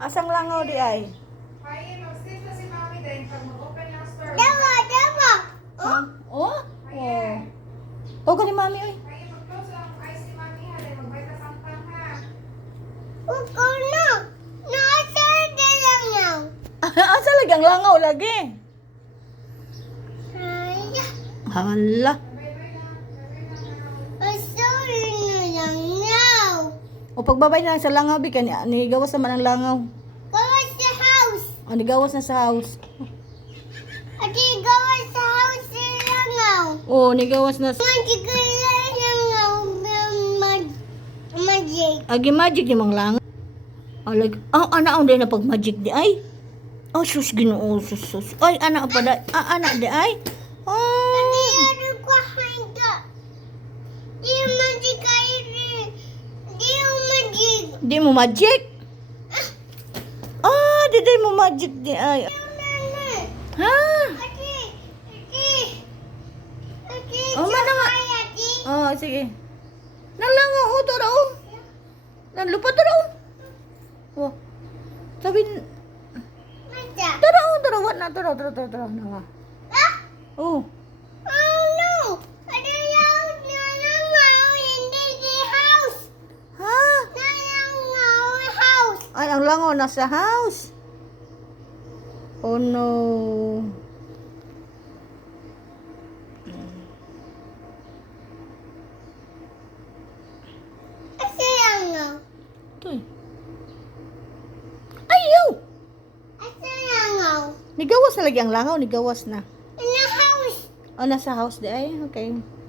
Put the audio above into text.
Asang langaw di ay? Ay, mag-sit na si Mami din pag mag-open ng store. Dawa. Oh? Oh? Ayan. Oh, gani mami oy. Ay, mag-close lang ang eyes ni Mami ha. Dahil magbay ka sampang ha. Uko na. Nasa lang now. Asa lagi ang langaw lagi? Ay, Hala. Bye-bye lang. Bye-bye lang. sorry na lang now. O pagbabay na lang sa langaw bi kani ni gawas naman ang langaw. Gawas sa house. O ni gawas na sa house. Ati gawas sa house lang now. O ni gawas na sa Magic lang now. Magic. agi magic ni mang langaw. Alag, ana on na pag magic di ay. Oh sus Ginoo sus. Ay ana pa da. Ana di ay. Ati Oh. ano ko handa. Di magic ay di magic. Di mo magic? Di mo magic di ay. Nana. Ha? Ati. Oh, mana nga? Ati. Oh, sige. Nalangaw o to raw. Nanlupa to raw. Oh. Sabi Mata. tara wat na tara. Na. Ah? Oh. Oh no! Ada yang nanangaw hindi di house. Ha? Nanangaw house. Ay ang langaw nasa house. Oh no. Asa yang ngaw? Toy. Ayaw. Asa yang ngaw? Nigawas na lagi ang langaw, nigawas na. Na house. Oh, nasa house di ay. Okay.